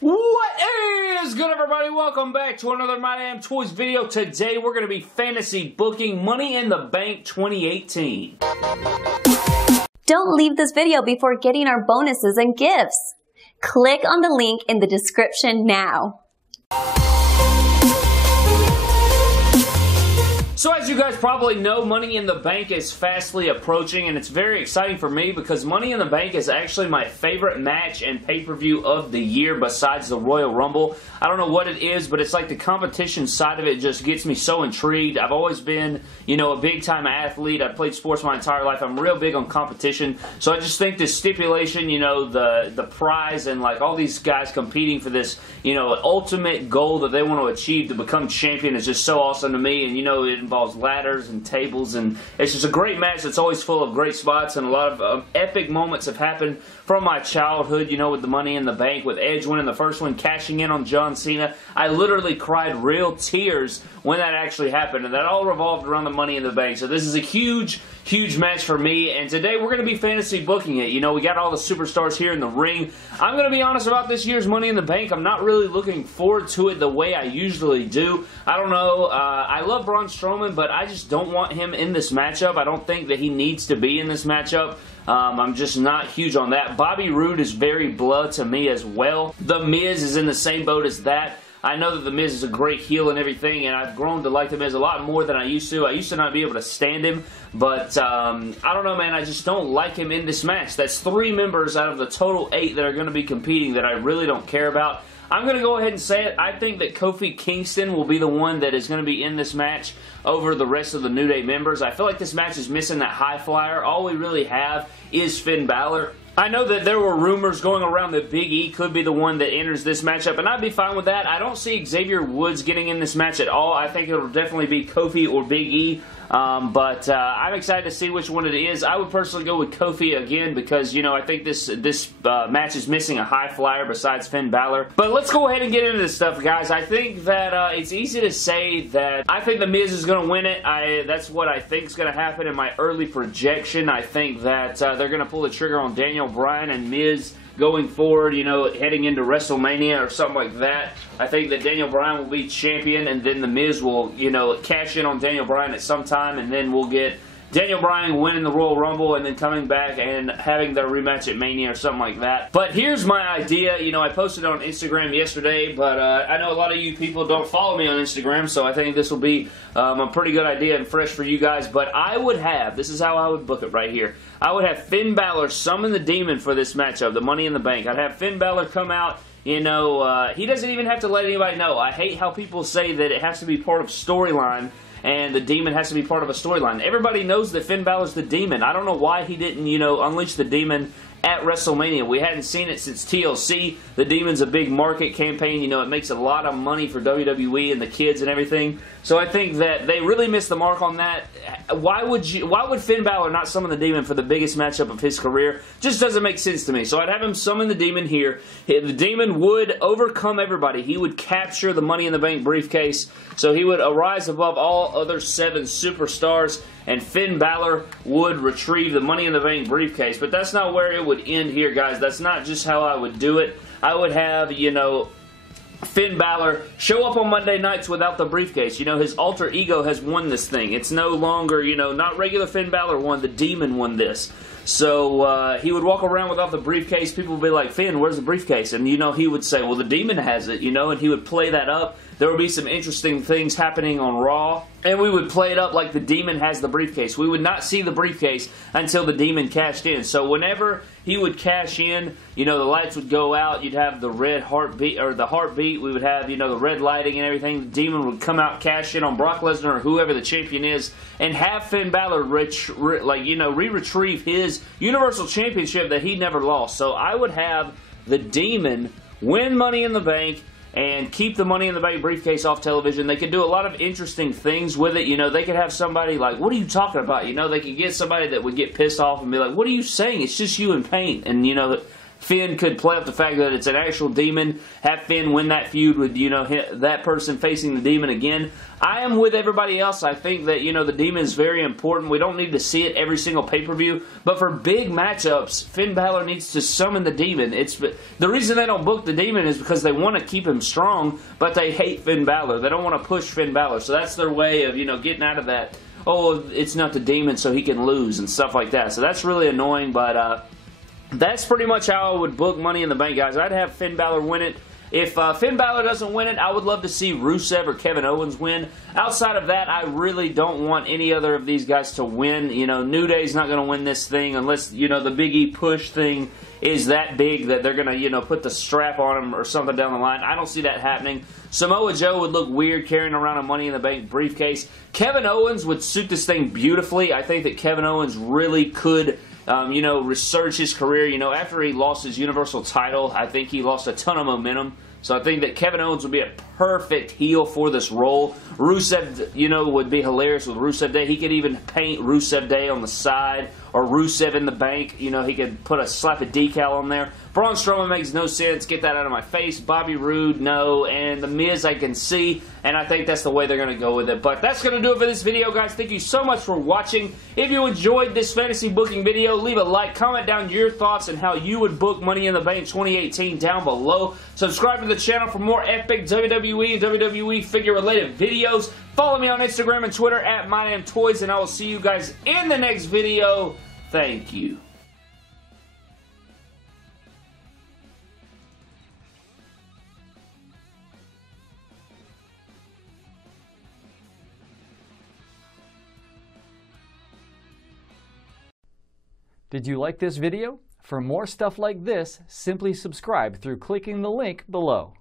What is good, everybody? Welcome back to another My Damn Toys video. Today we're going to be fantasy booking Money in the Bank 2018. Don't leave this video before getting our bonuses and gifts. Click on the link in the description now. So as you guys probably know, Money in the Bank is fastly approaching, and it's very exciting for me because Money in the Bank is actually my favorite match and pay-per-view of the year besides the Royal Rumble. I don't know what it is, but it's like the competition side of it just gets me so intrigued. I've always been, you know, a big-time athlete. I've played sports my entire life. I'm real big on competition, so I just think this stipulation, you know, the prize and like all these guys competing for this, you know, ultimate goal that they want to achieve to become champion is just so awesome to me. And you know, it involves ladders and tables, and it's just a great match that's always full of great spots, and a lot of epic moments have happened from my childhood, you know, with the Money in the Bank, with Edge winning the first one, cashing in on John Cena. I literally cried real tears when that actually happened, and that all revolved around the Money in the Bank. So this is a huge match for me, and today we're going to be fantasy booking it. You know, we got all the superstars here in the ring. I'm going to be honest about this year's Money in the Bank. I'm not really looking forward to it the way I usually do. I don't know. I love Braun Strowman, but I just don't want him in this matchup. I don't think that he needs to be in this matchup. I'm just not huge on that. Bobby Roode is very blah to me as well. The Miz is in the same boat as that. I know that The Miz is a great heel and everything, and I've grown to like The Miz a lot more than I used to. I used to not be able to stand him, but I don't know, man. I just don't like him in this match. That's 3 members out of the total 8 that are going to be competing that I really don't care about. I'm going to go ahead and say it. I think that Kofi Kingston will be the one that is going to be in this match over the rest of the New Day members. I feel like this match is missing that high flyer. All we really have is Finn Balor. I know that there were rumors going around that Big E could be the one that enters this matchup, and I'd be fine with that. I don't see Xavier Woods getting in this match at all. I think it'll definitely be Kofi or Big E. But I'm excited to see which one it is. I would personally go with Kofi again because, you know, I think this match is missing a high flyer besides Finn Balor. But let's go ahead and get into this stuff, guys. I think that it's easy to say that I think The Miz is going to win it. That's what I think is going to happen in my early projection. I think that they're going to pull the trigger on Daniel Bryan and Miz going forward, you know, heading into WrestleMania or something like that. I think that Daniel Bryan will be champion, and then The Miz will, you know, cash in on Daniel Bryan at some time, and then we'll get Daniel Bryan winning the Royal Rumble and then coming back and having their rematch at Mania or something like that. But here's my idea. You know, I posted on Instagram yesterday, but I know a lot of you people don't follow me on Instagram, so I think this will be a pretty good idea and fresh for you guys. But I would have, this is how I would book it right here. I would have Finn Balor summon the Demon for this matchup, the Money in the Bank. I'd have Finn Balor come out. You know, he doesn't even have to let anybody know. I hate how people say that it has to be part of storyline and the Demon has to be part of a storyline. Everybody knows that Finn Balor's the Demon. I don't know why he didn't, you know, unleash the Demon at WrestleMania. We hadn't seen it since TLC. The Demon's a big market campaign. You know, it makes a lot of money for WWE and the kids and everything. So I think that they really missed the mark on that. Why would Finn Balor not summon the Demon for the biggest matchup of his career? Just doesn't make sense to me. So I'd have him summon the Demon here. The Demon would overcome everybody. He would capture the Money in the Bank briefcase. So he would arise above all other 7 superstars, and Finn Balor would retrieve the Money in the Bank briefcase. But that's not where it would end here, guys. That's not just how I would do it. I would have, you know, Finn Balor show up on Monday nights without the briefcase. You know, his alter ego has won this thing. It's no longer, you know, not regular Finn Balor won. The Demon won this. So he would walk around without the briefcase. People would be like, Finn, where's the briefcase? And, you know, he would say, well, the Demon has it, you know, and he would play that up. There would be some interesting things happening on Raw, and we would play it up like the Demon has the briefcase. We would not see the briefcase until the Demon cashed in. So whenever he would cash in, you know, the lights would go out. You'd have the red heartbeat, or the heartbeat. We would have, you know, the red lighting and everything. The Demon would come out, cash in on Brock Lesnar or whoever the champion is, and have Finn Balor re-retrieve his Universal Championship that he never lost. So I would have the Demon win Money in the Bank and keep the Money in the Bank briefcase off television. They could do a lot of interesting things with it. You know, they could have somebody like, what are you talking about? You know, they could get somebody that would get pissed off and be like, what are you saying? It's just you in paint. And, you know, Finn could play up the fact that it's an actual demon, have Finn win that feud with, you know, that person facing the demon again. I am with everybody else. I think that, you know, the demon is very important. We don't need to see it every single pay-per-view, but for big matchups, Finn Balor needs to summon the demon. The reason they don't book the demon is because they want to keep him strong, but they hate Finn Balor. They don't want to push Finn Balor, so that's their way of, you know, getting out of that, oh, it's not the demon so he can lose and stuff like that. So that's really annoying, but that's pretty much how I would book Money in the Bank, guys. I'd have Finn Balor win it. If Finn Balor doesn't win it, I would love to see Rusev or Kevin Owens win. Outside of that, I really don't want any other of these guys to win. You know, New Day's not going to win this thing unless, you know, the Big E push thing is that big that they're going to, you know, put the strap on him or something down the line. I don't see that happening. Samoa Joe would look weird carrying around a Money in the Bank briefcase. Kevin Owens would suit this thing beautifully. I think that Kevin Owens really could... you know, resurge his career. You know, after he lost his Universal title, I think he lost a ton of momentum. So I think that Kevin Owens would be a perfect heel for this role. Rusev, you know, would be hilarious with Rusev Day. He could even paint Rusev Day on the side or Rusev in the Bank. You know, he could slap a decal on there. Braun Strowman makes no sense. Get that out of my face. Bobby Roode, no. And The Miz, I can see. And I think that's the way they're going to go with it. But that's going to do it for this video, guys. Thank you so much for watching. If you enjoyed this fantasy booking video, leave a like. Comment down your thoughts and how you would book Money in the Bank 2018 down below. Subscribe to the channel for more epic WWE and WWE figure-related videos. Follow me on Instagram and Twitter at MyNameToys. And I will see you guys in the next video. Thank you. Did you like this video? For more stuff like this, simply subscribe through clicking the link below.